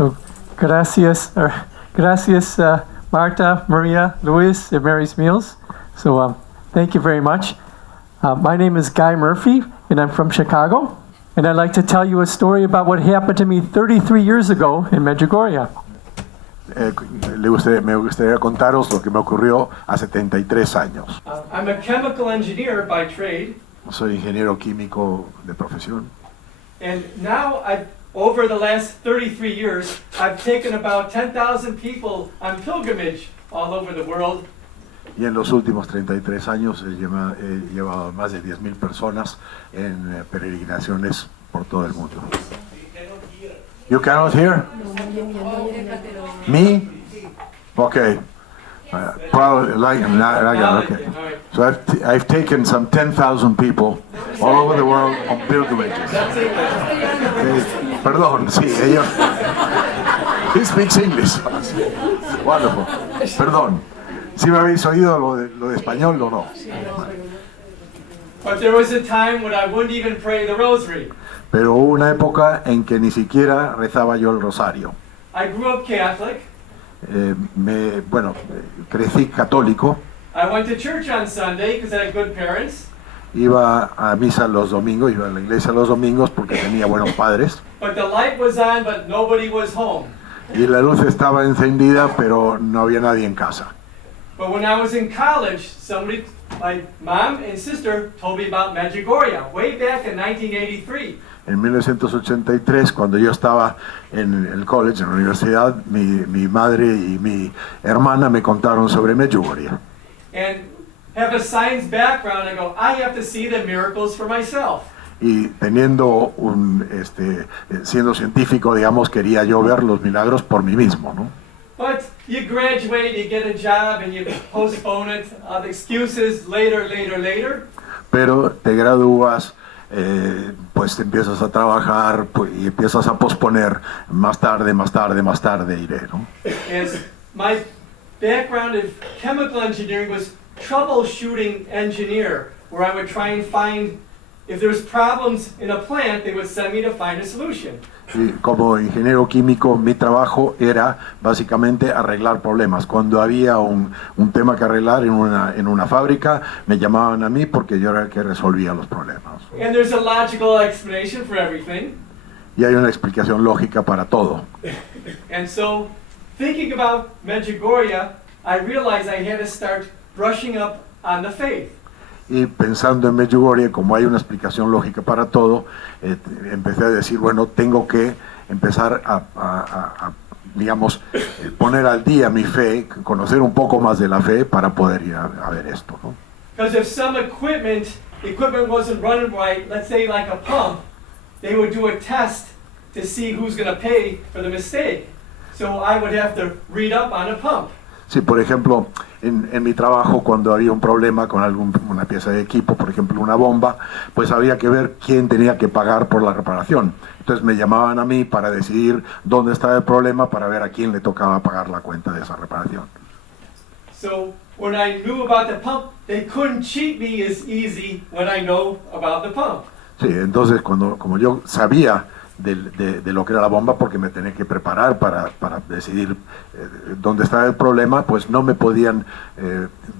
So, gracias, Marta, Maria, Luis, and Mary's Meals. So, thank you very much. My name is Guy Murphy, and I'm from Chicago. And I'd like to tell you a story about what happened to me 33 years ago in Medjugorje. Me gustaría contaros lo que me ocurrió hace 73 años. I'm a chemical engineer by trade. Soy ingeniero químico de profesión. And now, over the last 33 years, I've taken about 10,000 people on pilgrimage all over the world. Y en los últimos 33 años he llevado a más de 10,000 personas en peregrinaciones por todo el mundo. You cannot hear? Me? Okay. Probably okay. So I've taken some 10,000 people all over the world on pilgrimages. Perdón, sí, ellos. He speaks English. Wonderful. Perdón. ¿Sí me habéis oído lo de español o no? But there was a time when I wouldn't even pray the rosary. Pero hubo una época en que ni siquiera rezaba yo el rosario. I grew up Catholic. Crecí católico. I went to church on Sunday because I had good parents. Iba a misa los domingos, iba a la iglesia los domingos porque tenía buenos padres. But the light was on, but nobody was home. Y la luz estaba encendida, pero no había nadie en casa. But when I was in college, my mom and sister told me about Medjugorje way back in 1983. En 1983, cuando yo estaba en el college, en la universidad, mi madre y mi hermana me contaron sobre Medjugorje. And have a science background, I go, I have to see the miracles for myself. Y teniendo siendo científico, digamos, quería yo ver los milagros por mí mismo, ¿no? But you graduate, you get a job, and you postpone it. The excuses later. Pero te gradúas, pues te empiezas a trabajar y empiezas a posponer más tarde iré, ¿no? Yes, my background in chemical engineering was troubleshooting engineer, where I would try and find, if there's problems in a plant, they would send me to find a solution. Y como ingeniero químico, mi trabajo era básicamente arreglar problemas. Cuando había un tema que arreglar en una fábrica, me llamaban a mí porque yo era el que resolvía los problemas. And there's a logical explanation for everything. Y hay una explicación lógica para todo. And so, thinking about Medjugorje, I realized I had to start brushing up on the faith. Y pensando en Medjugorje, como hay una explicación lógica para todo, empecé a decir, bueno, tengo que empezar a digamos, poner al día mi fe, conocer un poco más de la fe para poder ir a ver esto, ¿no? Because if some equipment wasn't running right, let's say like a pump, they would do a test to see who's going to pay for the mistake. So I would have to read up on a pump. Sí, por ejemplo, en mi trabajo, cuando había un problema con una pieza de equipo, por ejemplo una bomba, pues había que ver quién tenía que pagar por la reparación. Entonces me llamaban a mí para decidir dónde estaba el problema, para ver a quién le tocaba pagar la cuenta de esa reparación. So when I knew about the pump, they couldn't cheat me as easy when I know about the pump. Sí, entonces como yo sabía de lo que era la bomba, porque me tenía que preparar para decidir dónde estaba el problema, pues no me podían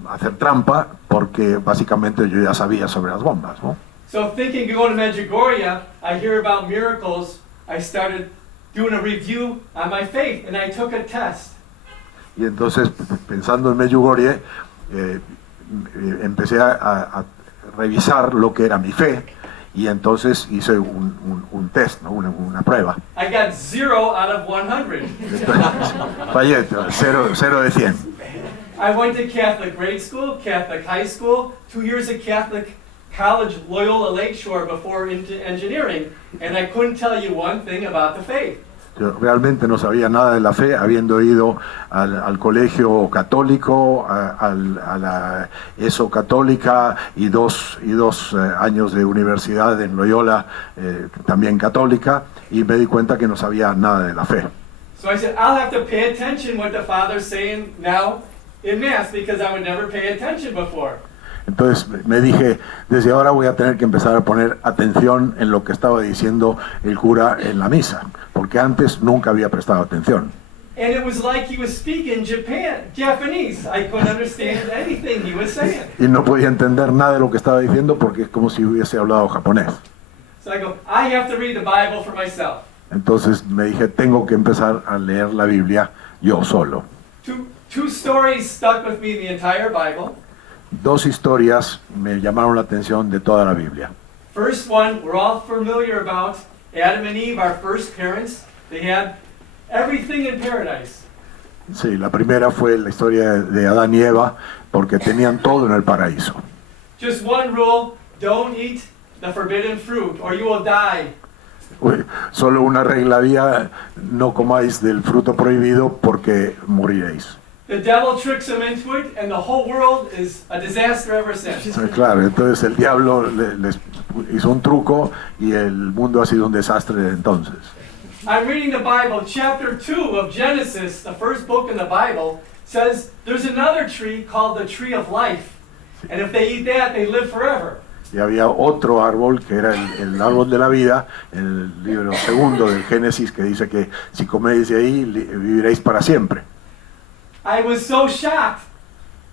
hacer trampa, porque básicamente yo ya sabía sobre las bombas, ¿no? So thinking to go to Medjugorje, I hear about miracles, I started doing a review on my faith, and I took a test. Y entonces, pensando en Medjugorje, empecé a revisar lo que era mi fe. Y entonces hice un test, ¿no? una prueba. I got 0 out of 100. Fallé, 0 de 100. I went to Catholic grade school, Catholic high school, 2 years at Catholic college, Loyola Lakeshore, before into engineering, and I couldn't tell you one thing about the faith. Yo realmente no sabía nada de la fe, habiendo ido al colegio católico, a la ESO católica y dos años de universidad en Loyola, también católica, y me di cuenta que no sabía nada de la fe. So I said, I'll have to pay attention what the Father's saying now in Mass, because I would never pay attention before. Entonces me dije, desde ahora voy a tener que empezar a poner atención en lo que estaba diciendo el cura en la misa, porque antes nunca había prestado atención. And it was like he was speaking Japanese. I couldn't understand anything he was saying. Y no podía entender nada de lo que estaba diciendo porque es como si hubiese hablado japonés. So I go, I have to read the Bible for myself. Entonces me dije, tengo que empezar a leer la Biblia yo solo. Two stories stuck with me the entire Bible. Dos historias me llamaron la atención de toda la Biblia. First one, we're all familiar about Adam and Eve, our first parents. They had everything in paradise. Sí, la primera fue la historia de Adán y Eva, porque tenían todo en el paraíso. Just one rule, don't eat the forbidden fruit or you will die. Solo una regla había, no comáis del fruto prohibido porque moriréis. The devil tricks them into it and the whole world is a disaster ever since. Claro, entonces el diablo les hizo un truco y el mundo ha sido un desastre desde entonces. I'm reading the Bible, chapter 2 of Genesis, the first book in the Bible, says there's another tree called the tree of life. And if they eat that, they live forever. Y había otro árbol que era el árbol de la vida, en el libro segundo del Génesis, que dice que si coméis de ahí, viviréis para siempre. I was so shocked.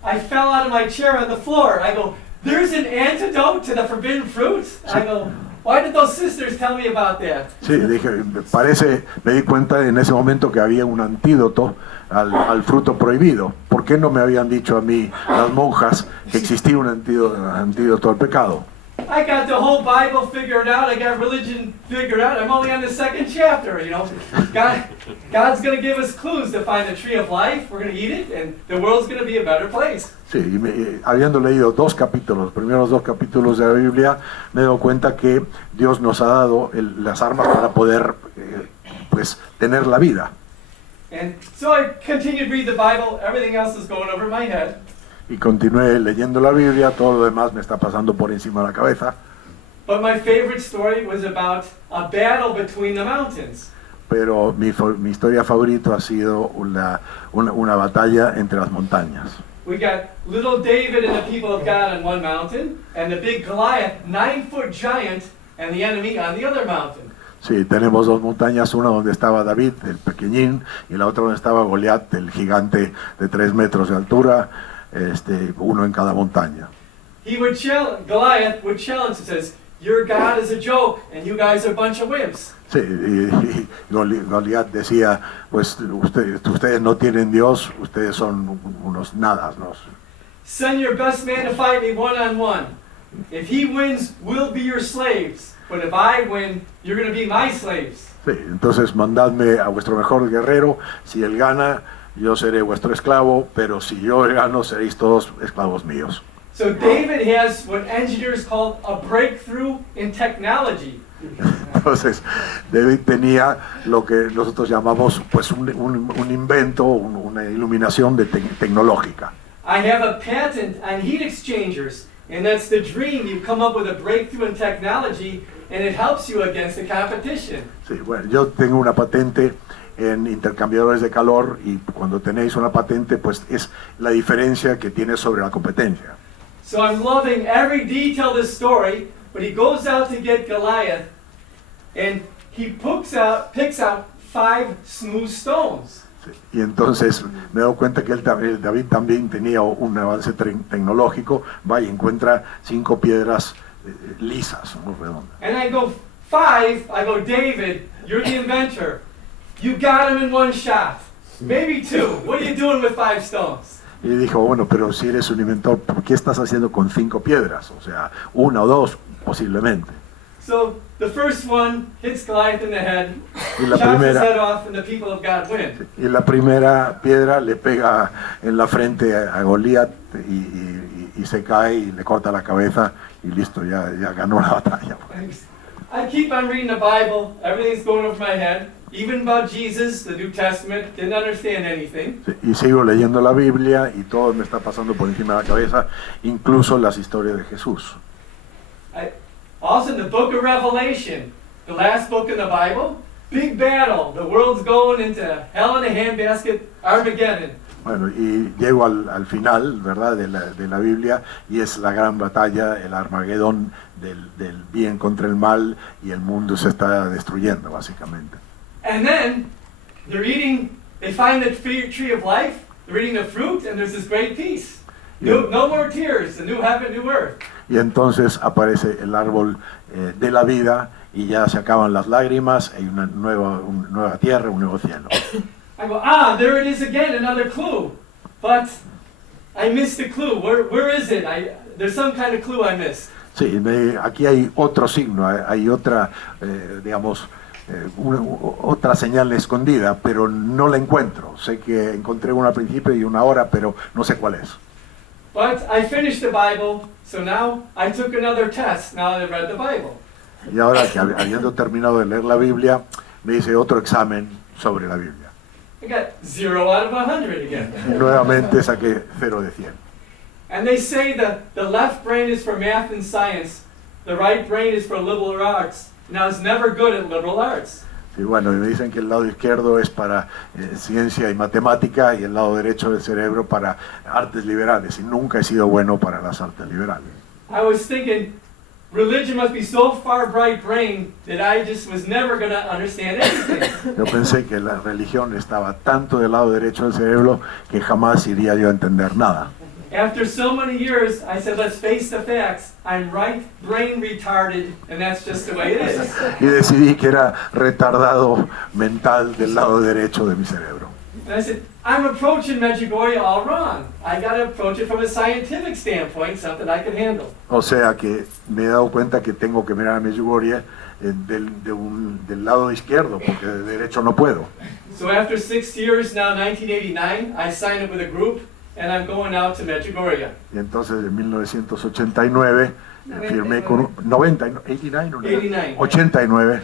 I fell out of my chair on the floor. I go, there's an antidote to the forbidden fruit? I go, why did those sisters tell me about that? Sí, dije, me di cuenta en ese momento que había un antídoto al fruto prohibido. ¿Por qué no me habían dicho a mí, las monjas, que existía un antídoto al pecado? I got the whole Bible figured out. I got religion figured out. I'm only on the second chapter, you know. God's going to give us clues to find the tree of life. We're going to eat it, and the world's going to be a better place. Sí, habiendo leído dos capítulos, los primeros dos capítulos de la Biblia, me doy cuenta que Dios nos ha dado las armas para poder pues, tener la vida. And so I continued to read the Bible. Everything else is going over my head. Y continué leyendo la Biblia, todo lo demás me está pasando por encima de la cabeza. But my favorite story was about a battle between the mountains. Pero mi historia favorita ha sido una batalla entre las montañas. We got little David and the people of God on one mountain, and the big Goliath, 9-foot giant, and the enemy on the other mountain. Sí, tenemos dos montañas, una donde estaba David, el pequeñín, y la otra donde estaba Goliat, el gigante de 3 metros de altura, uno en cada montaña. Goliath would challenge and says, your God is a joke, and you guys are a bunch of wimps. Sí, y Goliat decía, pues ustedes no tienen Dios, ustedes son unos nadas, ¿no? Send your best man to fight me one-on-one. If he wins, we'll be your slaves. But if I win, you're going to be my slaves. Sí, entonces mandadme a vuestro mejor guerrero, si él gana, yo seré vuestro esclavo, pero si yo gano, seréis todos esclavos míos. So David has what engineers call a breakthrough in technology. Entonces, David tenía lo que nosotros llamamos pues un invento, una iluminación tecnológica. I have a patent on heat exchangers, and that's the dream. You come up with a breakthrough in technology, and it helps you against the competition. Sí, bueno, yo tengo una patente en intercambiadores de calor y cuando tenéis una patente, pues es la diferencia que tiene sobre la competencia. So I'm loving every detail of this story, but he goes out to get Goliath, and he picks out 5 smooth stones. Sí, y entonces me doy cuenta que David también tenía un avance tecnológico, va y encuentra 5 piedras lisas, muy redondas. And I go, David, you're the inventor. You got him in one shot, maybe 2. What are you doing with 5 stones? Y dijo, bueno, pero si eres un inventor, ¿por qué estás haciendo con 5 piedras? O sea, 1 o 2 posiblemente. So the first one hits Goliath in the head, Y la chops his primera- head off, and the people of God win. Y la primera piedra le pega en la frente a Goliat y se cae y le corta la cabeza y listo, ya ganó la batalla. I keep on reading the Bible. Everything's going over my head. Even about Jesus, the New Testament, didn't understand anything. Y sigo leyendo la Biblia y todo me está pasando por encima de la cabeza, incluso las historias de Jesús. Also in the book of Revelation, the last book in the Bible, big battle. The world's going into hell in a handbasket, Armageddon. Bueno, y llego al final, ¿verdad?, de la Biblia, y es la gran batalla, el Armagedón del bien contra el mal, y el mundo se está destruyendo, básicamente. And then they find the tree of life, they're eating the fruit, and there's this great peace. No more tears, a new heaven, new earth. Y entonces aparece el árbol de la vida, y ya se acaban las lágrimas, hay una nueva tierra, un nuevo cielo. I go, there it is again, another clue. But I missed the clue. Where is it? There's some kind of clue I missed. Sí, aquí hay otro signo, hay otra, digamos, otra señal escondida, pero no la encuentro. Sé que encontré una al principio y una ahora, pero no sé cuál es. But I finished the Bible, so now I took another test now that I read the Bible. Y ahora que habiendo terminado de leer la Biblia, me hice otro examen sobre la Biblia. I got 0 out of 100 again. Y nuevamente saqué 0 de 100. And they say that the left brain is for math and science, the right brain is for liberal arts. And I was never good at liberal arts. Y bueno, me dicen que el lado izquierdo es para ciencia y matemática y el lado derecho del cerebro para artes liberales. Y nunca he sido bueno para las artes liberales. I was thinking, religion must be so far right brain that I just was never going to understand anything. Yo pensé que la religión estaba tanto del lado derecho del cerebro que jamás iría yo a entender nada. After so many years, I said, let's face the facts. I'm right brain retarded, and that's just the way it is. Y decidí que era retardado mental del lado derecho de mi cerebro. And I said, I'm approaching Medjugorje all wrong. I got to approach it from a scientific standpoint, something I can handle. O sea que me he dado cuenta que tengo que mirar a Medjugorje del lado izquierdo, porque del derecho no puedo. So after 6 years, now 1989, I signed up with a group, and I'm going out to Medjugorje. Y entonces en 1989 firmé con 89,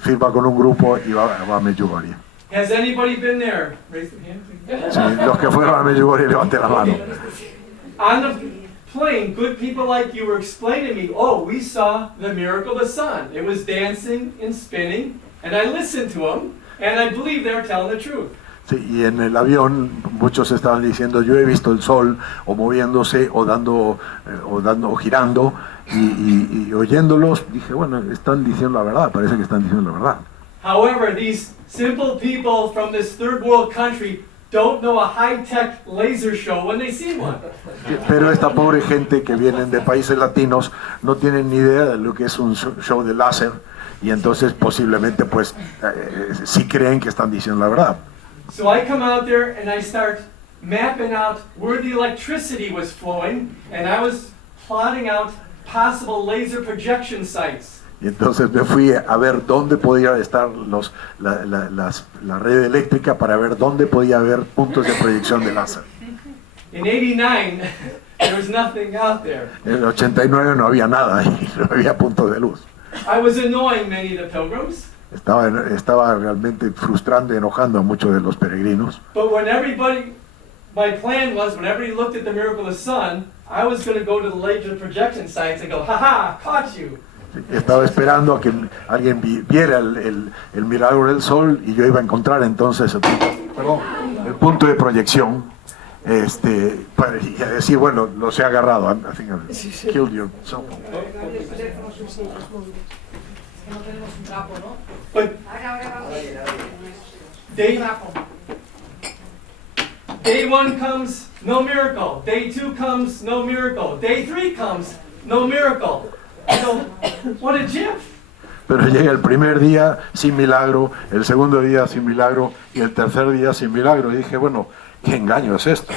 firma con un grupo y va a Medjugorje. Has anybody been there? Raise the hand. Sí, los que fueron a Medjugorje, levanten la mano. On the plane, good people like you were explaining to me, we saw the miracle of the sun. It was dancing and spinning, and I listened to them, and I believe they were telling the truth. Sí, y en el avión muchos estaban diciendo, yo he visto el sol o moviéndose o girando, y oyéndolos dije, bueno, están diciendo la verdad, parece que están diciendo la verdad. However, these simple people from this third world country don't know a high-tech laser show when they see one. Pero esta pobre gente que vienen de países latinos no tienen ni idea de lo que es un show de láser, y entonces posiblemente pues sí creen que están diciendo la verdad. So I come out there and I start mapping out where the electricity was flowing, and I was plotting out possible laser projection sites. Y entonces me fui a ver dónde podía estar la red eléctrica para ver dónde podía haber puntos de proyección de láser. In 89, there was nothing out there. En el 89 no había nada y no había puntos de luz. I was annoying many of the pilgrims. Estaba realmente frustrando y enojando a muchos de los peregrinos. But my plan was, whenever he looked at the miracle of the sun, I was going to go to the laser projection sites and go, ha, caught you. Estaba esperando a que alguien viera el milagro del sol y yo iba a encontrar entonces el punto de proyección y a decir, bueno, los he agarrado. I think I've killed your cell phone. But day 1 comes, no miracle. Day 2 comes, no miracle. Day 3 comes, no miracle. So, what a jiff. Pero llega el primer día sin milagro, el segundo día sin milagro y el tercer día sin milagro. Y dije, bueno, ¿qué engaño es esto?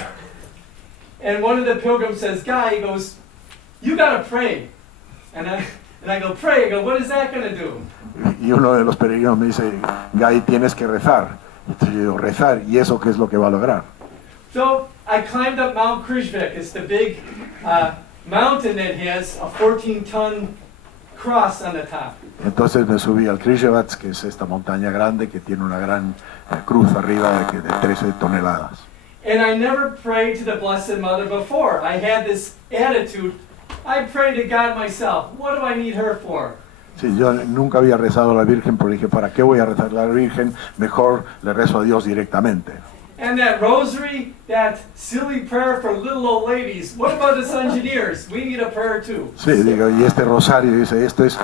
And one of the pilgrims says, Guy, he goes, you gotta pray. And I go, pray. I go, what is that gonna do? Y uno de los peregrinos me dice, Guy, tienes que rezar. Entonces yo digo, rezar, ¿y eso qué es lo que va a lograr? So I climbed up Mount Krijvik. It's the big mountain that has a 14-ton cross on the top. Entonces me subí al Krijevats, que es esta montaña grande que tiene una gran cruz arriba de 13 toneladas. And I never prayed to the Blessed Mother before. I had this attitude, I pray to God myself. What do I need her for? Sí, yo nunca había rezado a la Virgen, pero dije, ¿para qué voy a rezar a la Virgen? Mejor le rezo a Dios directamente. And that rosary, that silly prayer for little old ladies. What about us engineers? We need a prayer too. Sí, digo, y este rosario, dice, esto es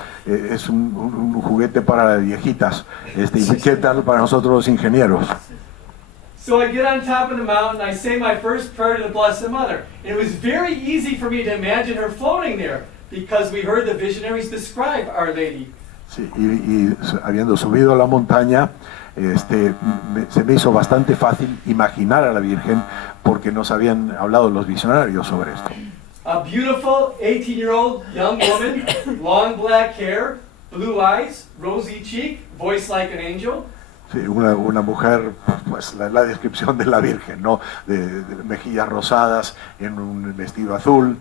un juguete para viejitas. ¿Y qué tal para nosotros los ingenieros? So I get on top of the mountain, I say my first prayer to the Blessed Mother. And it was very easy for me to imagine her floating there because we heard the visionaries describe Our Lady. Sí, y habiendo subido a la montaña, se me hizo bastante fácil imaginar a la Virgen porque nos habían hablado los visionarios sobre esto. A beautiful 18-year-old young woman, long black hair, blue eyes, rosy cheek, voice like an angel. Sí, una mujer, pues la descripción de la Virgen, ¿no? De mejillas rosadas en un vestido azul.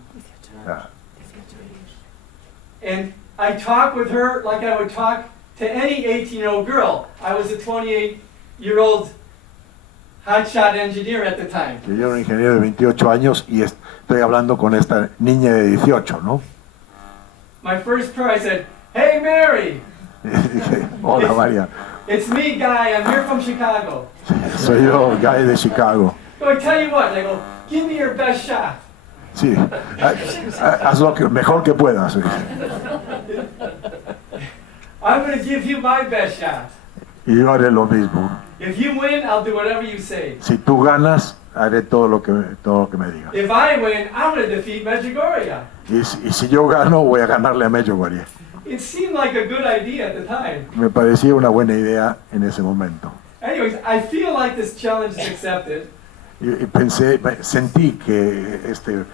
And I talk with her like I would talk to any 18-year-old girl. I was a 28-year-old hotshot engineer at the time. Yo era un ingeniero de 28 años y estoy hablando con esta niña de 18, ¿no? My first prayer, I said, "Hey Mary, Y dije, hola María, it's me, Guy. I'm here from Chicago." soy yo, Guy de Chicago. So I tell you what, I go, "Give me your best shot." Sí, haz lo mejor que puedas. I'm going to give you my best shot. Y yo haré lo mismo. If you win, I'll do whatever you say. Si tú ganas, haré todo lo que me digas. If I win, I'm going to defeat Medjugorje. Y si yo gano, voy a ganarle a Medjugorje. It seemed like a good idea at the time. Me parecía una buena idea en ese momento. Anyways, I feel like this challenge is accepted. Y sentí que este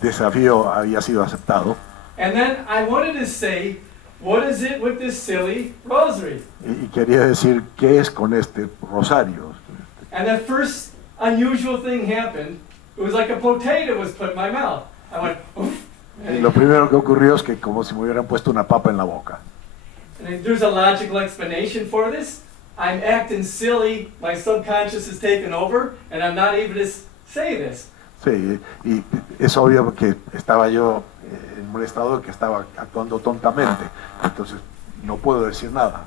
desafío había sido aceptado. And then I wanted to say, what is it with this silly rosary? Y quería decir, ¿qué es con este rosario? And the first unusual thing happened. It was like a potato was put in my mouth. I went, oof. Y lo primero que ocurrió es que como si me hubieran puesto una papa en la boca. And there's a logical explanation for this. I'm acting silly, my subconscious is taken over, and I'm not able to say this. Sí, y es obvio que estaba yo en un estado de que estaba actuando tontamente, entonces no puedo decir nada.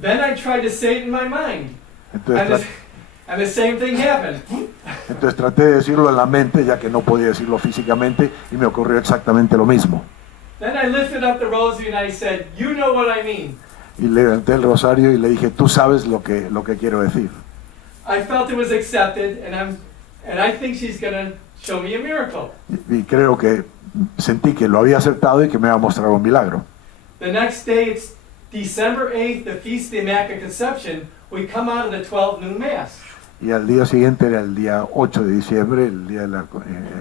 Then I tried to say it in my mind, Entonces, and the same thing happened. entonces traté de decirlo en la mente, ya que no podía decirlo físicamente, y me ocurrió exactamente lo mismo. Then I lifted up the rosary and I said, "You know what I mean." Y levanté el rosario y le dije, tú sabes lo que quiero decir. I felt it was accepted, and I think she's gonna show me a miracle. Y creo que sentí que lo había aceptado y que me iba a mostrar un milagro. The next day, it's December 8th, the Feast of the Immaculate Conception. We come out of the 12 noon Mass. Y al día siguiente era el día 8 de diciembre, el día de la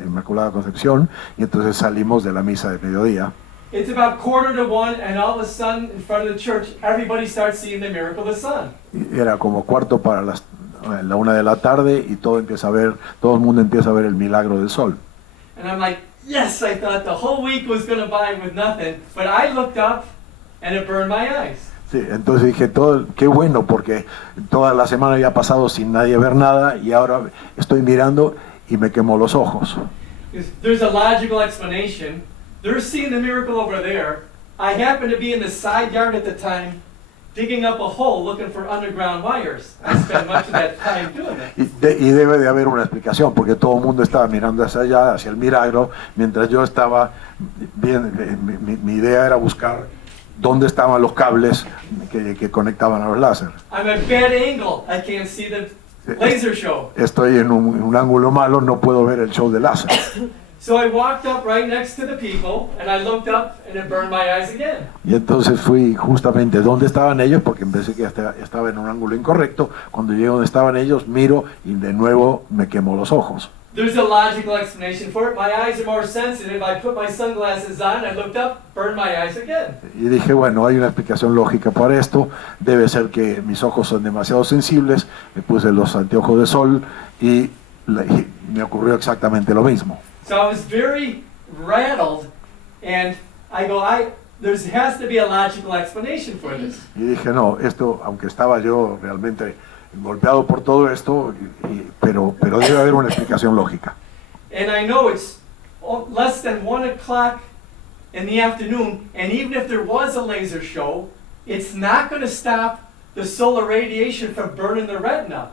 Inmaculada Concepción, y entonces salimos de la misa de mediodía. It's about 12:45, and all of a sudden, in front of the church, everybody starts seeing the miracle of the sun. Y era como cuarto para la 1 de la tarde y todo el mundo empieza a ver el milagro del sol. And I'm like, yes, I thought the whole week was going to by with nothing, but I looked up, and it burned my eyes. Sí, entonces dije, qué bueno, porque toda la semana había pasado sin nadie ver nada y ahora estoy mirando y me quemó los ojos. There's a logical explanation. They're seeing the miracle over there. I happened to be in the side yard at the time, digging up a hole looking for underground wires. I spent much of that time doing it. Y debe de haber una explicación, porque todo el mundo estaba mirando hacia allá, hacia el milagro, mientras yo estaba bien, mi idea era buscar dónde estaban los cables que conectaban a los láser. I'm at bad angle. I can't see the laser show. Estoy en un ángulo malo, no puedo ver el show de láser. So I walked up right next to the people, and I looked up, and it burned my eyes again. Y entonces fui justamente donde estaban ellos, porque pensé que estaba en un ángulo incorrecto. Cuando llegué donde estaban ellos, miro y de nuevo me quemó los ojos. There's a logical explanation for it. My eyes are more sensitive. I put my sunglasses on, I looked up, burned my eyes again. Y dije, bueno, hay una explicación lógica para esto. Debe ser que mis ojos son demasiado sensibles. Me puse los anteojos de sol y me ocurrió exactamente lo mismo. So I was very rattled, and I go, there has to be a logical explanation for this. Y dije, no, esto, aunque estaba yo realmente golpeado por todo esto, pero debe haber una explicación lógica. And I know it's less than 1 o'clock in the afternoon, and even if there was a laser show, it's not going to stop the solar radiation from burning the retina.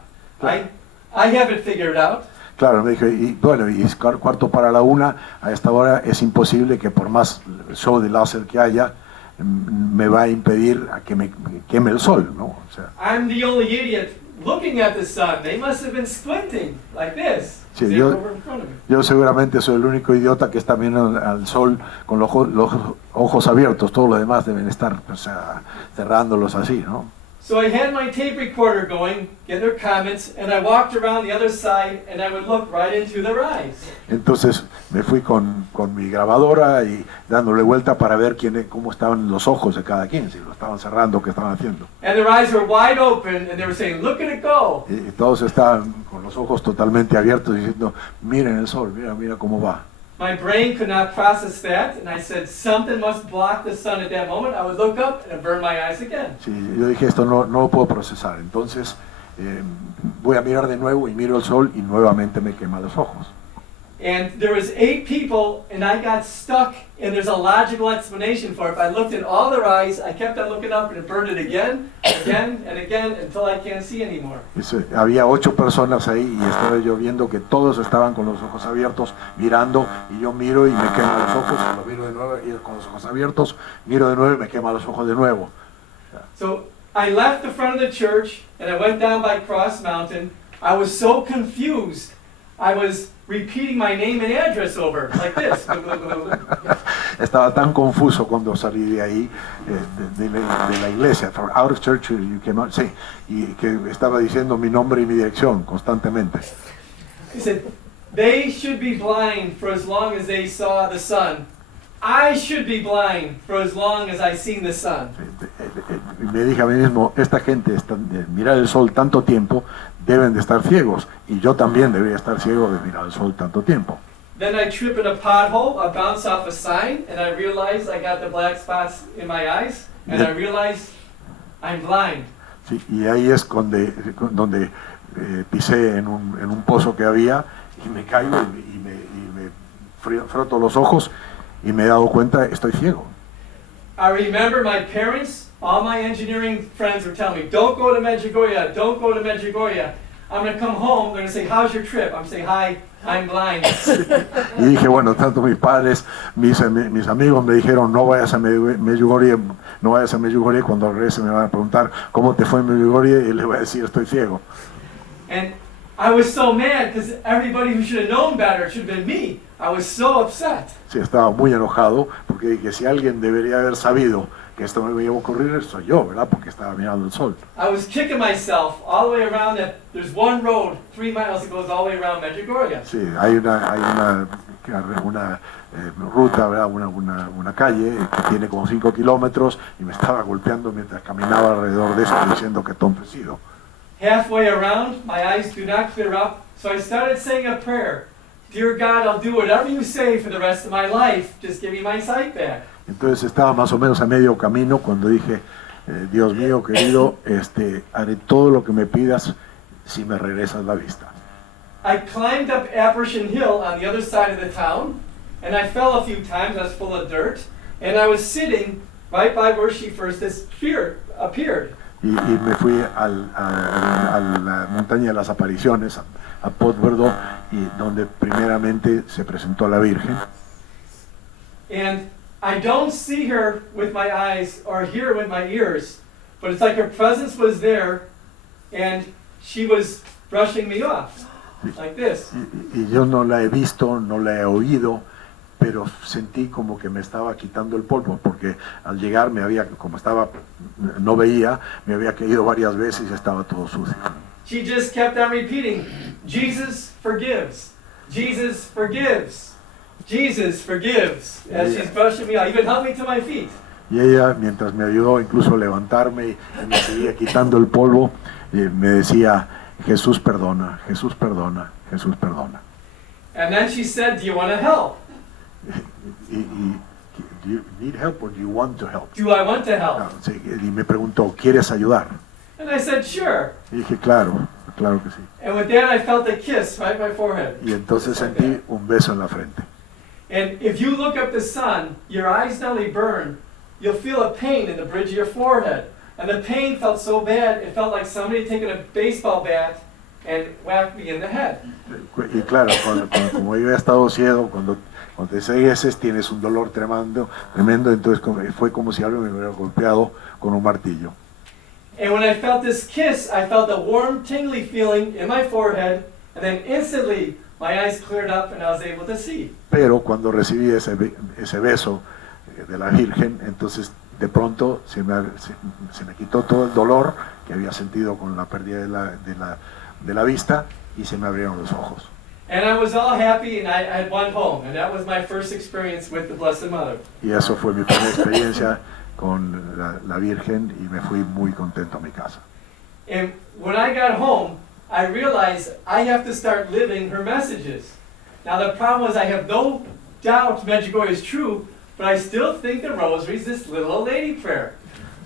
I have it figured out. Claro, me dijo, y bueno, y es cuarto para la una, a esta hora es imposible que por más show de láser que haya, me va a impedir a que me queme el sol, ¿no? O sea, I'm the only idiot looking at the sun. They must have been squinting like this. Sí, See, yo- over in front of me. yo seguramente soy el único idiota que está viendo al sol con los ojos abiertos, todos los demás deben estar, o sea, cerrándolos así, ¿no? So I had my tape recorder going, getting their comments, and I walked around the other side and I would look right into their eyes. Entonces me fui con mi grabadora y dándole vuelta para ver cómo estaban los ojos de cada quien, si lo estaban cerrando, qué estaban haciendo. And their eyes were wide open and they were saying, look at it go. Y todos estaban con los ojos totalmente abiertos diciendo, miren el sol, mira cómo va. My brain could not process that, and I said, something must block the sun at that moment. I would look up and it burned my eyes again. Sí, yo dije, esto no lo puedo procesar. Entonces voy a mirar de nuevo y miro el sol y nuevamente me quema los ojos. And there was 8 people, and I got stuck, and there's a logical explanation for it. I looked in all their eyes, I kept on looking up, and it burned it again, again, and again, until I can't see anymore. Había 8 personas ahí y estaba yo viendo que todos estaban con los ojos abiertos mirando y yo miro y me quema los ojos y lo miro de nuevo y con los ojos abiertos miro de nuevo y me quema los ojos de nuevo. So I left the front of the church, and I went down by Cross Mountain. I was so confused. I was repeating my name and address over, like this. Estaba tan confuso cuando salí de ahí, de la iglesia, from out of church you came out, sí, y que estaba diciendo mi nombre y mi dirección constantemente. He said, they should be blind for as long as they saw the sun. I should be blind for as long as I seen the sun. Y me dije a mí mismo, esta gente, mirar el sol tanto tiempo, deben de estar ciegos, y yo también debería estar ciego de mirar el sol tanto tiempo. Then I trip in a pothole, I bounce off a sign, and I realize I got the black spots in my eyes, and I realize I'm blind. Sí, y ahí es donde pisé en un pozo que había, y me caigo y me froto los ojos, y me he dado cuenta, estoy ciego. I remember my parents, all my engineering friends were telling me, don't go to Medjugorje, don't go to Medjugorje. I'm going to come home, they're going to say, how's your trip? I'm saying, hi, I'm blind. Y dije, bueno, tanto mis padres, mis amigos me dijeron, no vayas a Medjugorje, cuando regrese me van a preguntar, ¿cómo te fue en Medjugorje? Y les voy a decir, estoy ciego. And I was so mad because everybody who should have known better should have been me. I was so upset. Sí, estaba muy enojado, porque dije, si alguien debería haber sabido que esto me iba a ocurrir, soy yo, ¿verdad? Porque estaba mirando el sol. I was kicking myself all the way around that. There's one road, 3 miles, that goes all the way around Medjugorje. Sí, hay una ruta, ¿verdad? Una calle que tiene como 5 kilómetros y me estaba golpeando mientras caminaba alrededor de eso diciendo que tonto he sido. Halfway around, my eyes do not clear up, so I started saying a prayer. Dear God, I'll do whatever you say for the rest of my life. Just give me my sight back. Entonces estaba más o menos a medio camino cuando dije, Dios mío querido, haré todo lo que me pidas si me regresas la vista. I climbed up Apparition Hill on the other side of the town, and I fell a few times. I was full of dirt, and I was sitting right by where she first appeared. Y me fui a la montaña de las apariciones, a Potverdo, y donde primeramente se presentó la Virgen. And I don't see her with my eyes or hear her with my ears, but it's like her presence was there, and she was brushing me off, like this. Y yo no la he visto, no la he oído, pero sentí como que me estaba quitando el polvo, porque al llegar no veía, me había caído varias veces y estaba todo sucio. She just kept on repeating, Jesus forgives, Jesus forgives, Jesus forgives, as she's brushing me off, even helped me to my feet. Y ella, mientras me ayudó incluso a levantarme y me seguía quitando el polvo, me decía, Jesús perdona, Jesús perdona, Jesús perdona. And then she said, do you want to help? Do you need help or do you want to help? Do I want to help? Sí, y me preguntó, ¿quieres ayudar? And I said, sure. Y dije, claro que sí. And with that I felt a kiss right by my forehead. Y entonces sentí un beso en la frente. And if you look up the sun, your eyes not only burn, you'll feel a pain in the bridge of your forehead. And the pain felt so bad, it felt like somebody taking a baseball bat and whacked me in the head. Y claro, como yo había estado ciego, cuando te cegueces tienes un dolor tremendo, entonces fue como si alguien me hubiera golpeado con un martillo. And when I felt this kiss, I felt a warm, tingly feeling in my forehead, and then instantly my eyes cleared up and I was able to see. Pero cuando recibí ese beso de la Virgen, entonces de pronto se me quitó todo el dolor que había sentido con la pérdida de la vista y se me abrieron los ojos. And I was all happy and I had went home, and that was my first experience with the Blessed Mother. Y eso fue mi primera experiencia con la Virgen y me fui muy contento a mi casa. And when I got home, I realized I have to start living her messages. Now the problem was I have no doubt Medjugorje is true, but I still think the rosary is this little old lady prayer.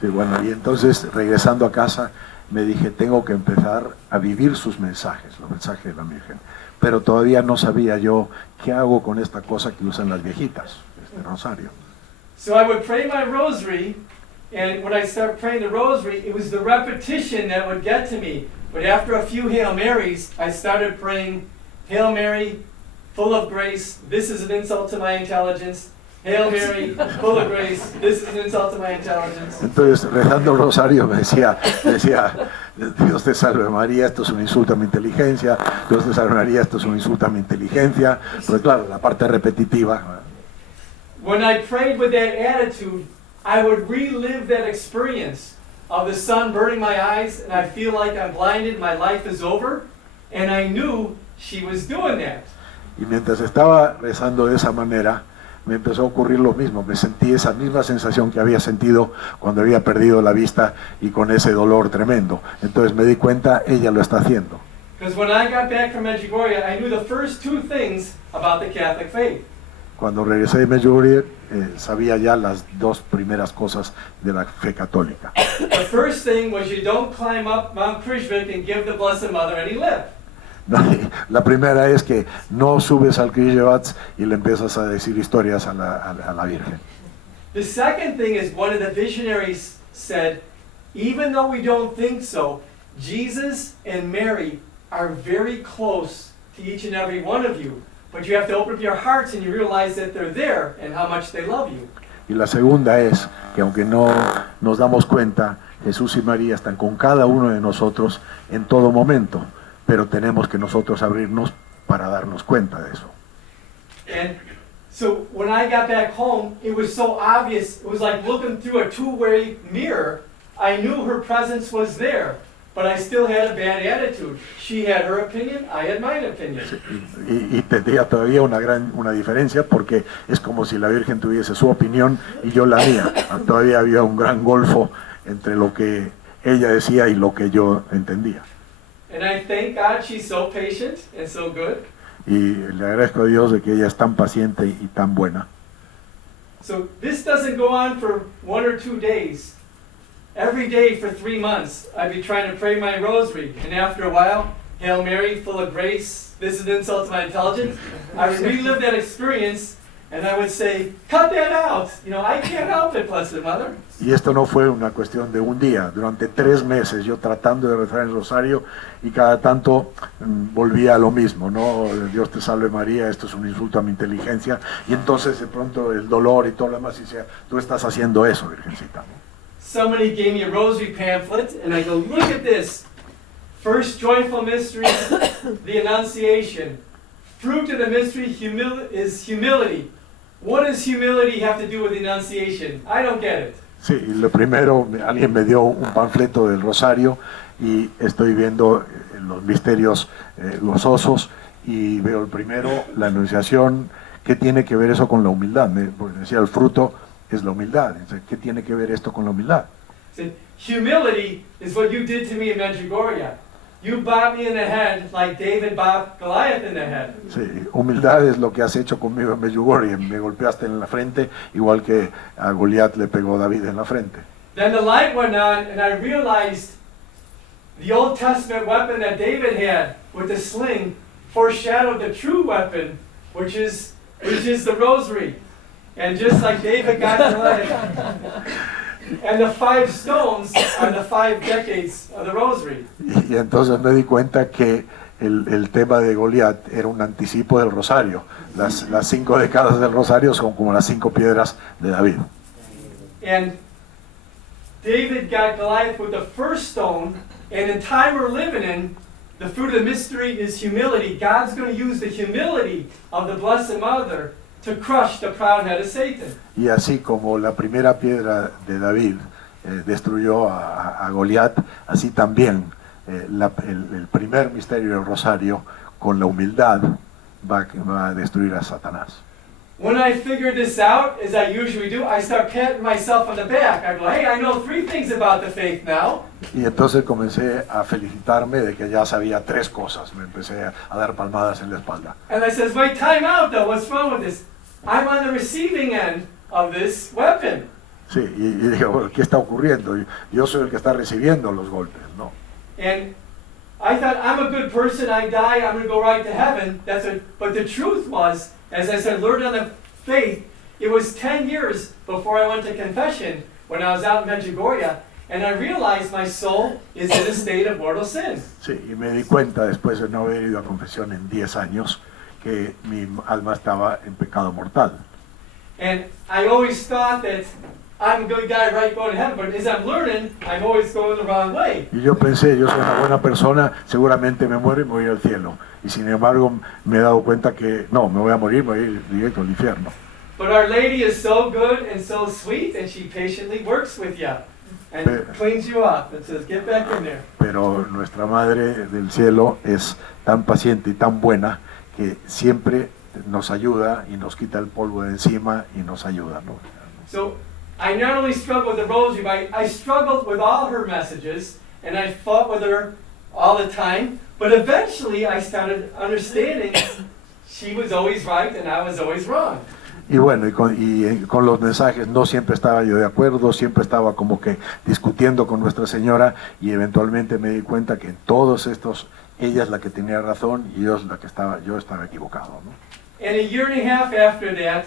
Sí, bueno, y entonces regresando a casa me dije, tengo que empezar a vivir sus mensajes, los mensajes de la Virgen. Pero todavía no sabía yo qué hago con esta cosa que usan las viejitas, este rosario. So I would pray my rosary, and when I started praying the rosary, it was the repetition that would get to me. But after a few Hail Marys, I started praying, Hail Mary, full of grace, this is an insult to my intelligence. Hail Mary, full of grace, this is an insult to my intelligence. Entonces, rezando el rosario me decía, Dios te salve María, esto es un insulto a mi inteligencia, Dios te salve María, esto es un insulto a mi inteligencia. Pero claro, la parte repetitiva. When I prayed with that attitude, I would relive that experience of the sun burning my eyes, and I feel like I'm blinded, my life is over, and I knew she was doing that. Y mientras estaba rezando de esa manera, me empezó a ocurrir lo mismo. Me sentí esa misma sensación que había sentido cuando había perdido la vista y con ese dolor tremendo. Entonces me di cuenta, ella lo está haciendo. Because when I got back from Medjugorje, I knew the first two things about the Catholic faith. Cuando regresé de Medjugorje, sabía ya las dos primeras cosas de la fe católica. The first thing was you don't climb up Mount Krijvik and give the Blessed Mother any lip. La primera es que no subes al Krijevats y le empiezas a decir historias a la Virgen. The second thing is one of the visionaries said, even though we don't think so, Jesus and Mary are very close to each and every one of you. But you have to open up your hearts and you realize that they're there and how much they love you. Y la segunda es que aunque no nos damos cuenta, Jesús y María están con cada uno de nosotros en todo momento, pero tenemos que nosotros abrirnos para darnos cuenta de eso. And so when I got back home, it was so obvious. It was like looking through a two-way mirror. I knew her presence was there, but I still had a bad attitude. She had her opinion, I had my opinion. Y tendría todavía una diferencia porque es como si la Virgen tuviese su opinión y yo la mía. Todavía había un gran golfo entre lo que ella decía y lo que yo entendía. And I thank God she's so patient and so good. Y le agradezco a Dios de que ella es tan paciente y tan buena. So this doesn't go on for 1 or 2 days. Every day for 3 months, I'd be trying to pray my rosary. And after a while, Hail Mary, full of grace, this is an insult to my intelligence. I would relive that experience and I would say, cut that out. You know, I can't help it, Blessed Mother. Y esto no fue una cuestión de un día. Durante 3 meses yo tratando de rezar el rosario y cada tanto volvía a lo mismo, ¿no? Dios te salve María, esto es un insulto a mi inteligencia. Y entonces de pronto el dolor y todo lo demás, y decía, tú estás haciendo eso, Virgencita. Somebody gave me a rosary pamphlet and I go, look at this. First joyful mystery, the Annunciation. Fruit of the mystery is humility. What does humility have to do with the Annunciation? I don't get it. Sí, y lo primero, alguien me dio un panfleto del rosario y estoy viendo los misterios gozosos y veo el primero, la Anunciación. ¿Qué tiene que ver eso con la humildad? Porque decía, el fruto es la humildad. ¿Qué tiene que ver esto con la humildad? Humility is what you did to me in Medjugorje. You bopped me in the head like David bopped Goliath in the head. Sí, humildad es lo que has hecho conmigo en Medjugorje. Me golpeaste en la frente, igual que a Goliat le pegó David en la frente. Then the light went on, and I realized the Old Testament weapon that David had with the sling foreshadowed the true weapon, which is the rosary. And just like David got Goliath. And the 5 stones are the 5 decades of the rosary. Y entonces me di cuenta que el tema de Goliat era un anticipo del rosario. Las 5 décadas del rosario son como las 5 piedras de David. And David got Goliath with the first stone, and in time we're living in, the fruit of the mystery is humility. God's going to use the humility of the Blessed Mother to crush the proud head of Satan. Y así como la primera piedra de David destruyó a Goliat, así también el primer misterio del rosario, con la humildad, va a destruir a Satanás. When I figured this out, as I usually do, I start patting myself on the back. I go, hey, I know 3 things about the faith now. Y entonces comencé a felicitarme de que ya sabía 3 cosas. Me empecé a dar palmadas en la espalda. And I says, wait, time out though. What's wrong with this? I'm on the receiving end of this weapon. Sí, y dije, bueno, ¿qué está ocurriendo? Yo soy el que está recibiendo los golpes, ¿no? And I thought, I'm a good person. I die, I'm going to go right to heaven. But the truth was, as I said, learned on the faith, it was 10 years before I went to confession when I was out in Medjugorje, and I realized my soul is in a state of mortal sin. Sí, y me di cuenta después de no haber ido a confesión en 10 años que mi alma estaba en pecado mortal. And I always thought that I'm a good guy, right, going to heaven, but as I'm learning, I'm always going the wrong way. Y yo pensé, yo soy una buena persona, seguramente me muero y me voy al cielo. Y sin embargo me he dado cuenta que no, me voy a morir, me voy a ir directo al infierno. But Our Lady is so good and so sweet, and she patiently works with you and cleans you up and says, get back in there. Pero nuestra Madre del Cielo es tan paciente y tan buena que siempre nos ayuda y nos quita el polvo de encima y nos ayuda, ¿no? So I not only struggled with the rosary, but I struggled with all her messages, and I fought with her all the time. But eventually I started understanding she was always right and I was always wrong. Y bueno, y con los mensajes no siempre estaba yo de acuerdo, siempre estaba como que discutiendo con Nuestra Señora, y eventualmente me di cuenta que en todos estos, ella es la que tenía razón y yo estaba equivocado, ¿no? And a year and a half after that,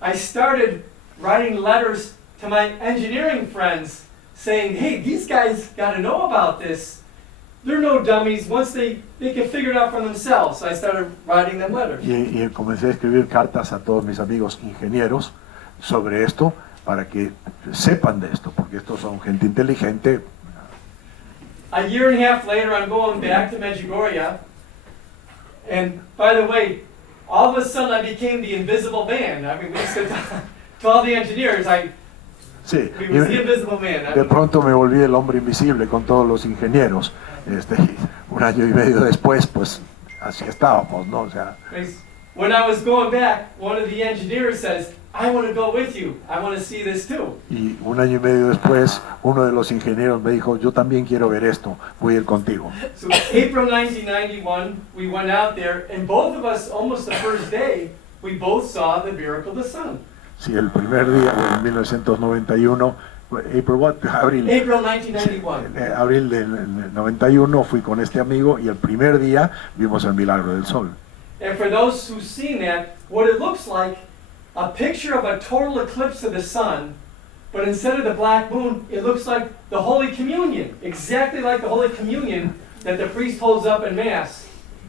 I started writing letters to my engineering friends saying, hey, these guys got to know about this. They're no dummies. Once they can figure it out for themselves. So I started writing them letters. Y comencé a escribir cartas a todos mis amigos ingenieros sobre esto para que sepan de esto, porque estos son gente inteligente. A year and a half later, I'm going back to Medjugorje. And by the way, all of a sudden I became the invisible man. I mean, we used to all the engineers, Sí, we was the invisible man. de pronto me volví el hombre invisible con todos los ingenieros. Un año y medio después, pues así estábamos, ¿no? O sea, when I was going back, one of the engineers says, I want to go with you. I want to see this too. y un año y medio después, uno de los ingenieros me dijo, yo también quiero ver esto, voy a ir contigo. So April 1991, we went out there, and both of us, almost the first day, we both saw the miracle of the sun. Sí, el primer día, en 1991, abril. April 1991. Abril del 91 fui con este amigo y el primer día vimos el milagro del sol. And for those who've seen that, what it looks like, a picture of a total eclipse of the sun, but instead of the black moon, it looks like the Holy Communion, exactly like the Holy Communion that the priest holds up in Mass,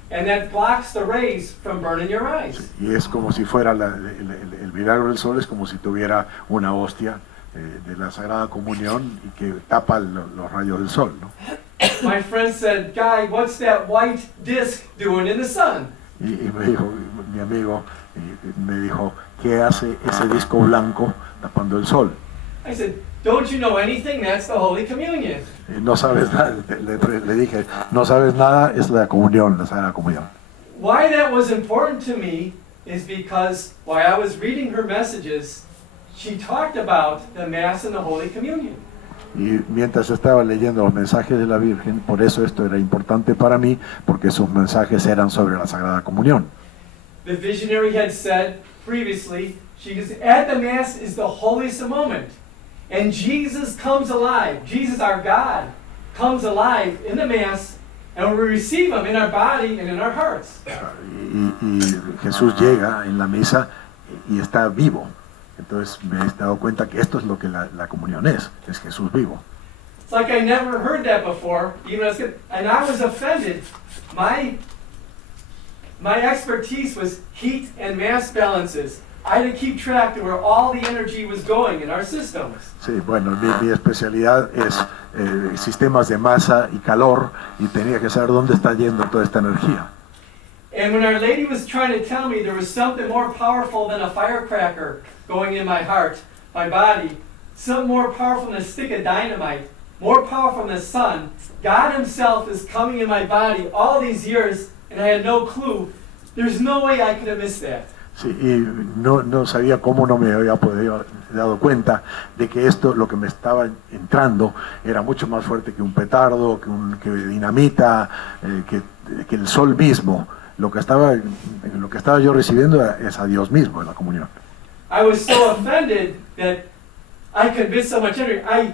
and that blocks the rays from burning your eyes. Y es como si fuera el milagro del sol, es como si tuviera una hostia de la Sagrada Comunión y que tapa los rayos del sol, ¿no? My friend said, Guy, what's that white disc doing in the sun? Y me dijo, mi amigo, me dijo, ¿qué hace ese disco blanco tapando el sol? I said, don't you know anything? That's the Holy Communion. No sabes nada, le dije, no sabes nada, es la comunión, la Sagrada Comunión. Why that was important to me is because while I was reading her messages, she talked about the Mass and the Holy Communion. Y mientras estaba leyendo los mensajes de la Virgen, por eso esto era importante para mí, porque sus mensajes eran sobre la Sagrada Comunión. The visionary had said previously, she goes, at the Mass is the holiest moment. And Jesus comes alive. Jesus, our God, comes alive in the Mass, and we receive Him in our body and in our hearts. Y Jesús llega en la misa y está vivo. Entonces me he dado cuenta que esto es lo que la comunión es Jesús vivo. It's like I never heard that before, even as good. And I was offended. My expertise was heat and mass balances. I had to keep track of where all the energy was going in our systems. Sí, bueno, mi especialidad es sistemas de masa y calor y tenía que saber dónde está yendo toda esta energía. And when Our Lady was trying to tell me there was something more powerful than a firecracker going in my heart, my body, something more powerful than a stick of dynamite, more powerful than the sun, God Himself is coming in my body all these years, and I had no clue. There's no way I could have missed that. Sí, y no sabía cómo no me había dado cuenta de que esto, lo que me estaba entrando, era mucho más fuerte que un petardo, que dinamita, que el sol mismo. Lo que estaba yo recibiendo es a Dios mismo en la comunión. I was so offended that I convinced so much energy. I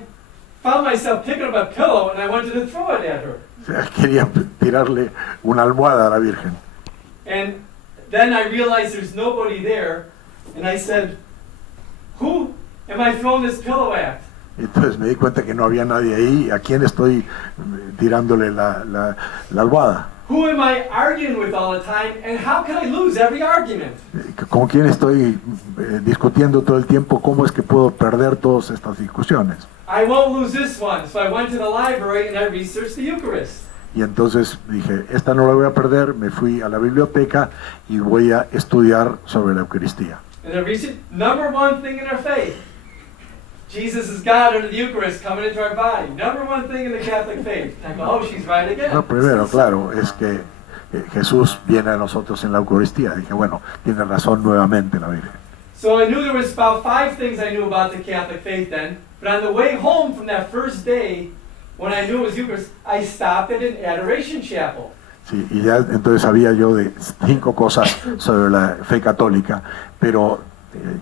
found myself picking up a pillow and I wanted to throw it at her. O sea, quería tirarle una almohada a la Virgen. And then I realized there's nobody there, and I said, who am I throwing this pillow at? Entonces me di cuenta que no había nadie ahí. ¿A quién estoy tirándole la almohada? Who am I arguing with all the time, and how can I lose every argument? ¿Con quién estoy discutiendo todo el tiempo? ¿Cómo es que puedo perder todas estas discusiones? I won't lose this one, so I went to the library and I researched the Eucharist. Y entonces dije, esta no la voy a perder, me fui a la biblioteca y voy a estudiar sobre la Eucaristía. And I researched number one thing in our faith. Jesus is God under the Eucharist coming into our body. Number one thing in the Catholic faith. I go, oh, she's right again. Lo primero, claro, es que Jesús viene a nosotros en la Eucaristía. Dije, bueno, tiene razón nuevamente la Virgen. So I knew there was about 5 things I knew about the Catholic faith then. But on the way home from that first day, when I knew it was Eucharist, I stopped at an adoration chapel. Sí, y ya entonces sabía yo de 5 cosas sobre la fe católica, pero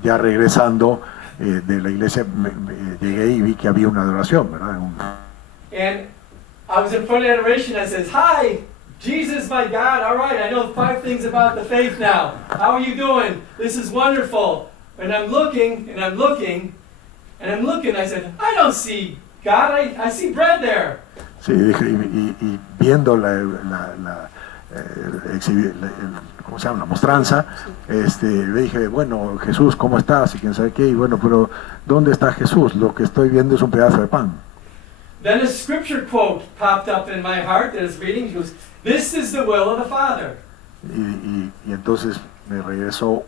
ya regresando de la iglesia llegué y vi que había una adoración, ¿verdad? And I was in front of the adoration and I says, hi, Jesus, my God, all right, I know 5 things about the faith now. How are you doing? This is wonderful. And I'm looking, and I'm looking, and I'm looking, I said, I don't see God, I see bread there. Sí, dije, y viendo ¿cómo se llama? La mostranza, le dije, bueno, Jesús, ¿cómo estás? Y quién sabe qué, y bueno, pero ¿dónde está Jesús? Lo que estoy viendo es un pedazo de pan. Then a scripture quote popped up in my heart that I was reading. It goes, this is the will of the Father. Y entonces me regresó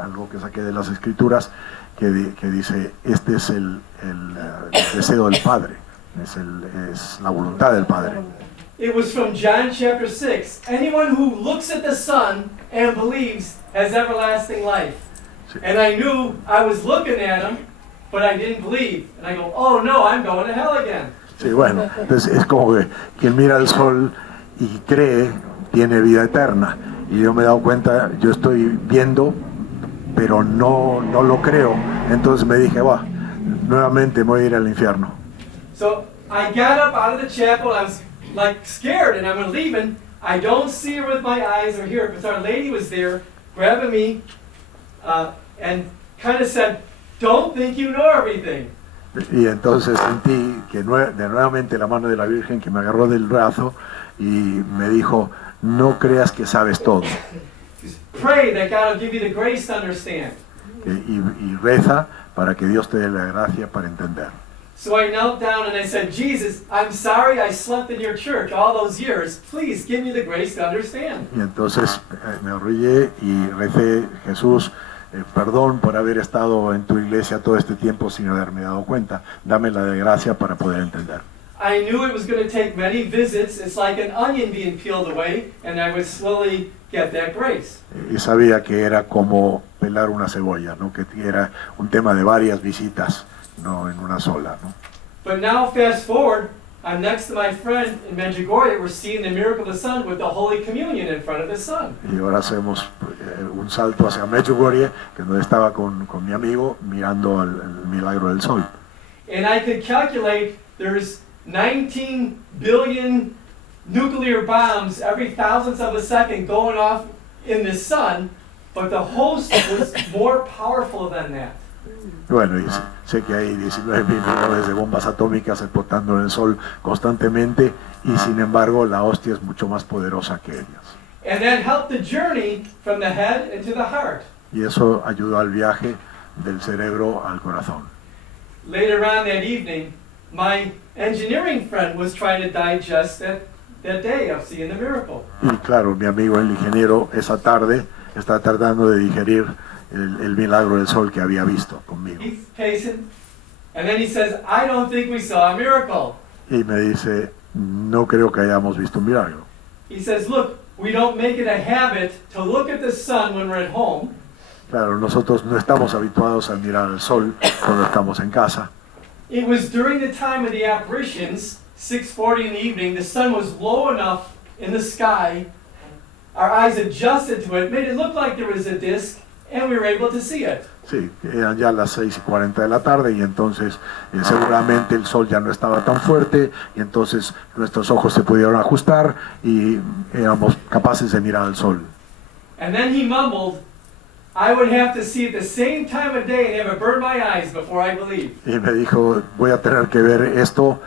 algo que saqué de las Escrituras que dice, este es el deseo del Padre, es la voluntad del Padre. It was from John chapter 6. Anyone who looks at the Son and believes has everlasting life. Sí. And I knew I was looking at him, but I didn't believe. And I go, oh no, I'm going to hell again. Sí, bueno, entonces es como que quien mira al sol y cree tiene vida eterna. Y yo me he dado cuenta, yo estoy viendo, pero no lo creo. Entonces me dije, va, nuevamente me voy a ir al infierno. So I got up out of the chapel. I was like scared, and I'm leaving. I don't see her with my eyes or hear her, because Our Lady was there grabbing me and kind of said, don't think you know everything. Y entonces sentí que nuevamente la mano de la Virgen que me agarró del brazo y me dijo, no creas que sabes todo. Pray that God will give you the grace to understand. Y reza para que Dios te dé la gracia para entender. So I knelt down and I said, Jesus, I'm sorry I slept in your church all those years. Please give me the grace to understand. Y entonces me arrodillé y recé, Jesús, perdón por haber estado en tu iglesia todo este tiempo sin haberme dado cuenta. Dame la gracia para poder entender. I knew it was going to take many visits. It's like an onion being peeled away, and I would slowly get that grace. Y sabía que era como pelar una cebolla, ¿no? Que era un tema de varias visitas, no en una sola, ¿no? But now fast forward, I'm next to my friend in Medjugorje. We're seeing the miracle of the sun with the Holy Communion in front of the sun. Y ahora hacemos un salto hacia Medjugorje, que donde estaba con mi amigo mirando el milagro del sol. And I could calculate there's 19 billion nuclear bombs every thousandth of a second going off in the sun, but the host was more powerful than that. Bueno, y sé que hay 19.000 millones de bombas atómicas explotando en el Sol constantemente y sin embargo la hostia es mucho más poderosa que ellas. And that helped the journey from the head into the heart. Y eso ayudó al viaje del cerebro al corazón. Later on that evening, my engineering friend was trying to digest that day of seeing the miracle. Y claro, mi amigo el ingeniero esa tarde está tratando de digerir el milagro del Sol que había visto conmigo. He's pacing, and then he says, I don't think we saw a miracle. Y me dice, no creo que hayamos visto un milagro. He says, look, we don't make it a habit to look at the sun when we're at home. Claro, nosotros no estamos habituados a mirar el sol cuando estamos en casa. It was during the time of the apparitions, 6:40 in the evening, the sun was low enough in the sky, our eyes adjusted to it, made it look like there was a disc, and we were able to see it. Sí, eran ya las 6:40 de la tarde y entonces seguramente el sol ya no estaba tan fuerte y entonces nuestros ojos se pudieron ajustar y éramos capaces de mirar al sol. And then he mumbled, I would have to see it the same time of day and have it burn my eyes before I believe. Y me dijo, voy a tener que ver esto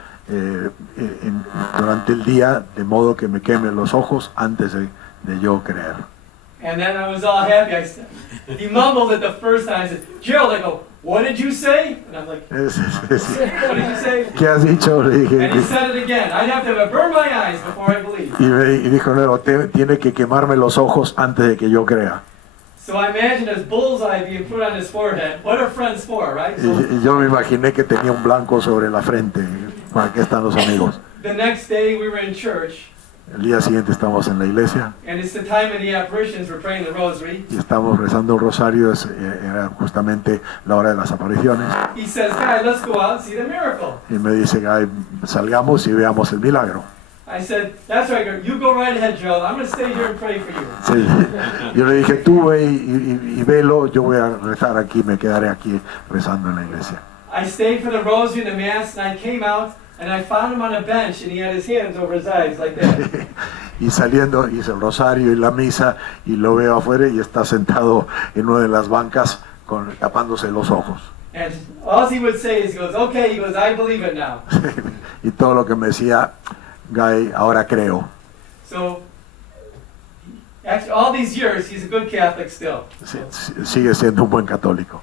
durante el día, de modo que me quemen los ojos antes de yo creer. And then I was all happy. He mumbled it the first time. I said, Gerald, I go, what did you say? And I'm like, what did you say? ¿Qué has dicho? Le dije, And he said it again. I'd have to have it burn my eyes before I believe. y dijo luego, tiene que quemarme los ojos antes de que yo crea. So I imagine his bullseye being put on his forehead. What are friends for, right? So Y yo me imaginé que tenía un blanco sobre la frente. ¿Para qué están los amigos? the next day we were in church, El día siguiente estamos en la iglesia and it's the time of the apparitions. We're praying the rosary. y estamos rezando el rosario. Era justamente la hora de las apariciones. He says, guys, let's go out and see the miracle. Y me dice, "Ay, salgamos y veamos el milagro." I said, that's right, you go right ahead, Gerald. I'm going to stay here and pray for you. Sí. Yo le dije, tú ve y velo, yo voy a rezar aquí, me quedaré aquí rezando en la iglesia. I stayed for the rosary and the mass, and I came out, and I found him on a bench, and he had his hands over his eyes like that. Y saliendo hice el rosario y la misa y lo veo afuera y está sentado en una de las bancas tapándose los ojos. And all he would say is, he goes, okay, he goes, I believe it now. Y todo lo que me decía, Guy, ahora creo. So, actually, all these years, he's a good Catholic still. Sigue siendo un buen católico.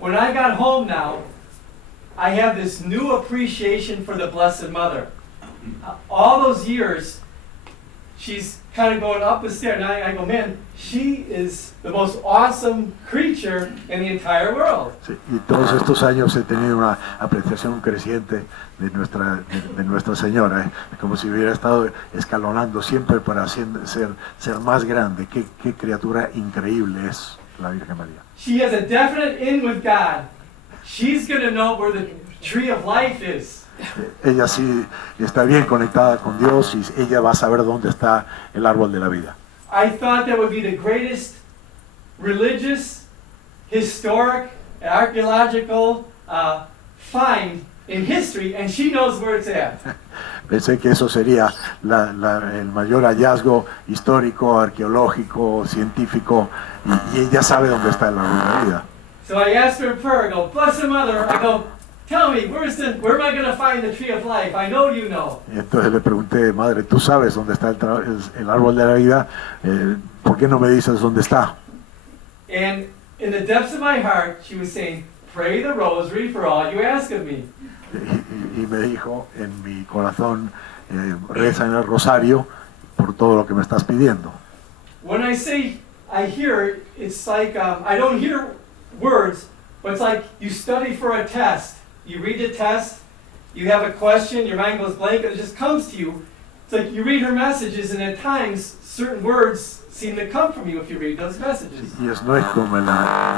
When I got home now, I have this new appreciation for the Blessed Mother. All those years, she's kind of going up the stair, and I go, man, she is the most awesome creature in the entire world. Sí, y todos estos años he tenido una apreciación creciente de Nuestra Señora, como si hubiera estado escalonando siempre para ser más grande. Qué criatura increíble es la Virgen María. She has a definite in with God. She's going to know where the tree of life is. Ella sí está bien conectada con Dios y ella va a saber dónde está el árbol de la vida. I thought that would be the greatest religious, historic, archaeological find in history, and she knows where it's at. Pensé que eso sería el mayor hallazgo histórico, arqueológico, científico, y ella sabe dónde está el árbol de la vida. So I asked her in prayer, I go, Blessed Mother, I go, tell me, where am I going to find the tree of life? I know you know. Y entonces le pregunté, Madre, ¿tú sabes dónde está el árbol de la vida? ¿Por qué no me dices dónde está? And in the depths of my heart, she was saying, pray the rosary for all you ask of me. Y me dijo en mi corazón, reza en el rosario por todo lo que me estás pidiendo. When I say I hear, it's like I don't hear words, but it's like you study for a test. You read the test, you have a question, your mind goes blank, and it just comes to you. It's like you read her messages, and at times certain words seem to come from you if you read those messages. Y no es como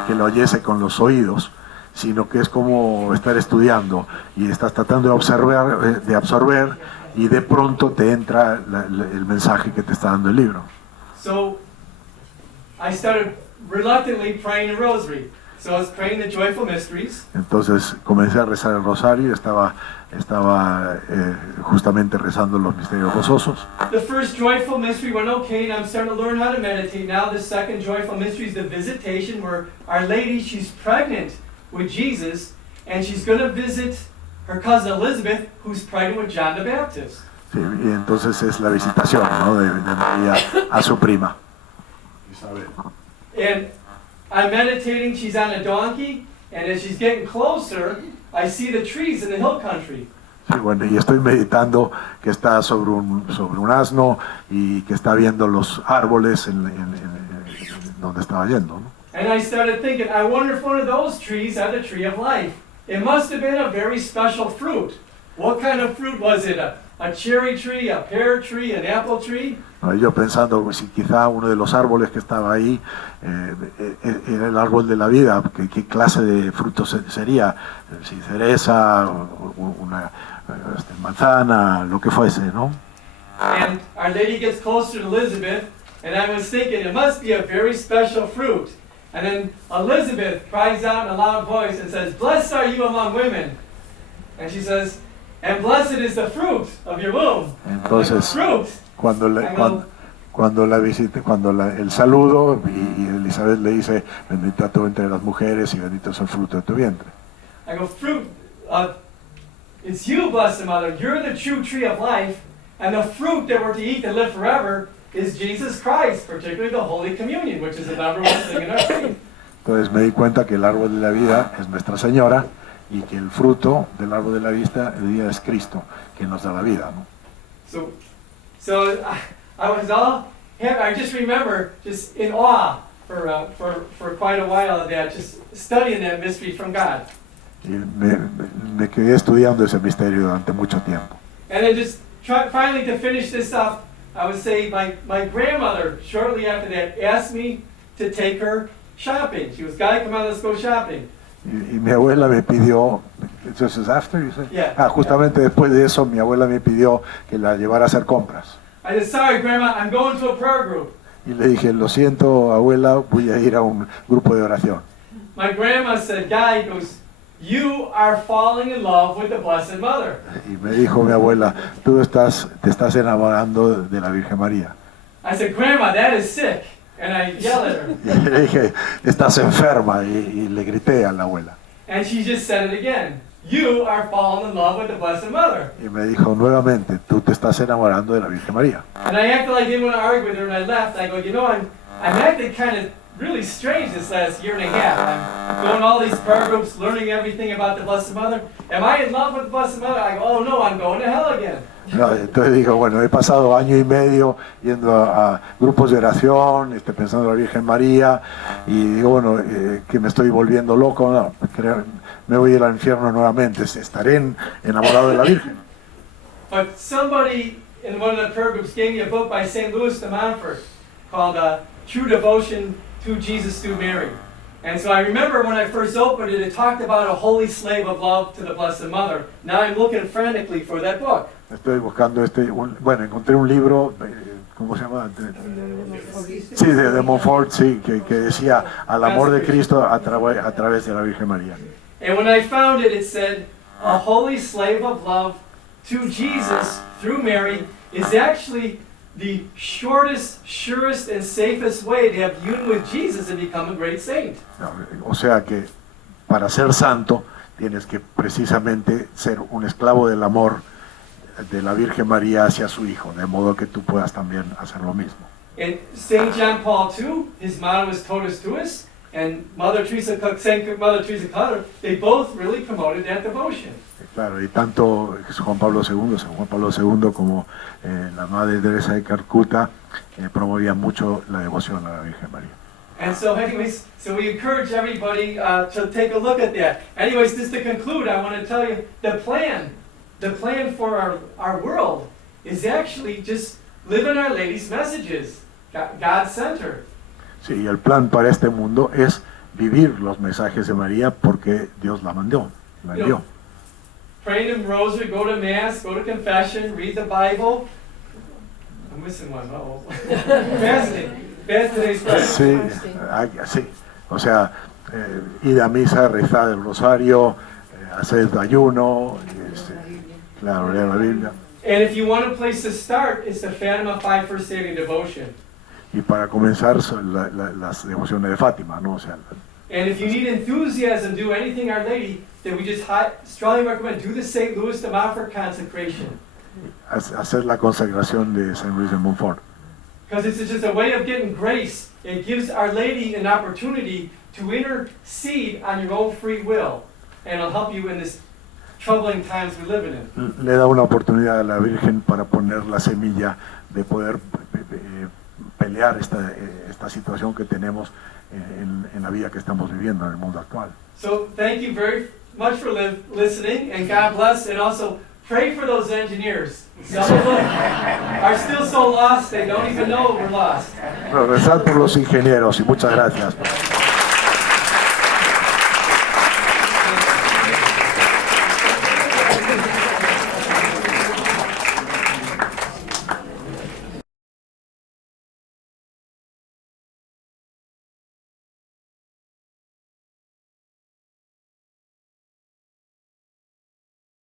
que lo oyese con los oídos, sino que es como estar estudiando y estás tratando de absorber y de pronto te entra el mensaje que te está dando el libro. So I started reluctantly praying the rosary. So I was praying the joyful mysteries. Entonces comencé a rezar el rosario y estaba justamente rezando los misterios gozosos. The first joyful mystery went okay, and I'm starting to learn how to meditate. Now the second joyful mystery is the visitation, where Our Lady, she's pregnant with Jesus, and she's going to visit her cousin Elizabeth, who's pregnant with John the Baptist. Sí, y entonces es la visitación, ¿no?, de María a su prima, Isabel. And I'm meditating, she's on a donkey, and as she's getting closer, I see the trees in the hill country. Sí, bueno, y estoy meditando que está sobre un asno y que está viendo los árboles en donde estaba yendo, ¿no? And I started thinking, I wonder if one of those trees had the tree of life. It must have been a very special fruit. What kind of fruit was it? A cherry tree, a pear tree, an apple tree? Yo pensando si quizá uno de los árboles que estaba ahí era el árbol de la vida, ¿qué clase de frutos sería? Si cereza, una manzana, lo que fuese, ¿no? And Our Lady gets closer to Elizabeth, and I was thinking it must be a very special fruit. And then Elizabeth cries out in a loud voice and says, "Blessed are you among women." And she says, "And blessed is the fruit of your womb." Entonces, Fruit. cuando la visita, el saludo, y Elizabeth le dice, bendita tú entre las mujeres y bendito es el fruto de tu vientre. I go, fruit, it's you, blessed Mother. You're the true tree of life, and the fruit that we're to eat to live forever is Jesus Christ, particularly the Holy Communion, which is the number one thing in our faith. Entonces me di cuenta que el árbol de la vida es Nuestra Señora y que el fruto del árbol de la vida es Cristo, que nos da la vida, ¿no? So I was all happy. I just remember just in awe for quite a while of that, just studying that mystery from God. Y me quedé estudiando ese misterio durante mucho tiempo. And then just finally to finish this up, I would say my grandmother, shortly after that, asked me to take her shopping. She was, "Guy, come on, let's go shopping." Y mi abuela me pidió, this is after, you say? Yeah. Justamente después de eso, mi abuela me pidió que la llevara a hacer compras. I said, "Sorry, Grandma, I'm going to a prayer group." Y le dije, lo siento, abuela, voy a ir a un grupo de oración. My grandma said, "Guy," goes, "you are falling in love with the Blessed Mother." Y me dijo mi abuela, tú te estás enamorando de la Virgen María. I said, "Grandma, that is sick." And I yelled at her. Y le dije, estás enferma, y le grité a la abuela. And she just said it again. "You are falling in love with the Blessed Mother." Y me dijo nuevamente, tú te estás enamorando de la Virgen María. And I acted like I didn't want to argue with her, and I left. I go, I'm acting kind of really strange this last year and a half. I'm going to all these prayer groups, learning everything about the Blessed Mother. Am I in love with the Blessed Mother? I go, "Oh no, I'm going to hell again." No, entonces digo, bueno, he pasado año y medio yendo a grupos de oración, pensando en la Virgen María, y digo, bueno, que me estoy volviendo loco, no, me voy a ir al infierno nuevamente, estaré enamorado de la Virgen. But somebody in one of the prayer groups gave me a book by St. Louis de Montfort called True Devotion to Jesus Through Mary. And so I remember when I first opened it, it talked about a holy slave of love to the Blessed Mother. Now I'm looking frantically for that book. Estoy buscando bueno, encontré un libro, ¿cómo se llama? Sí, de Montfort, sí, que decía al amor de Cristo a través de la Virgen María. And when I found it, it said, a holy slave of love to Jesus through Mary is actually the shortest, surest, and safest way to have union with Jesus and become a great saint. O sea que para ser santo tienes que precisamente ser un esclavo del amor de la Virgen María hacia su Hijo, de modo que tú puedas también hacer lo mismo. And St. John Paul II, his motto is Totus Tuus, and St. Mother Teresa Cutter, they both really promoted that devotion. Claro, y tanto San Juan Pablo II como la Madre Teresa de Calcuta promovían mucho la devoción a la Virgen María. And so anyways, so we encourage everybody to take a look at that. Anyways, just to conclude, I want to tell you the plan for our world is actually just living Our Lady's messages, God-centered. Sí, y el plan para este mundo es vivir los mensajes de María porque Dios la envió. Praying in rosary, go to Mass, go to confession, read the Bible. I'm missing one. Uh-oh. Fasting. Fast today's prayer. Sí, sí. O sea, ir a misa, rezar el rosario, hacer ayuno, claro, leer la Biblia. And if you want a place to start, it's the Fatima 5 First Daily Devotion. Y para comenzar las devociones de Fátima, ¿no? O sea, And if you need enthusiasm, do anything Our Lady, then we just strongly recommend do the St. Louis de Montfort consecration. Hacer la consagración de San Luis de Montfort. Because it's just a way of getting grace. It gives Our Lady an opportunity to intercede on your own free will. And it'll help you in this troubling times we're living in. Le da una oportunidad a la Virgen para poner la semilla de poder pelear esta situación que tenemos en la vida que estamos viviendo en el mundo actual. So thank you very much for listening, and God bless, and also pray for those engineers. Some of them are still so lost, they don't even know we're lost. Rezar por los ingenieros y muchas gracias.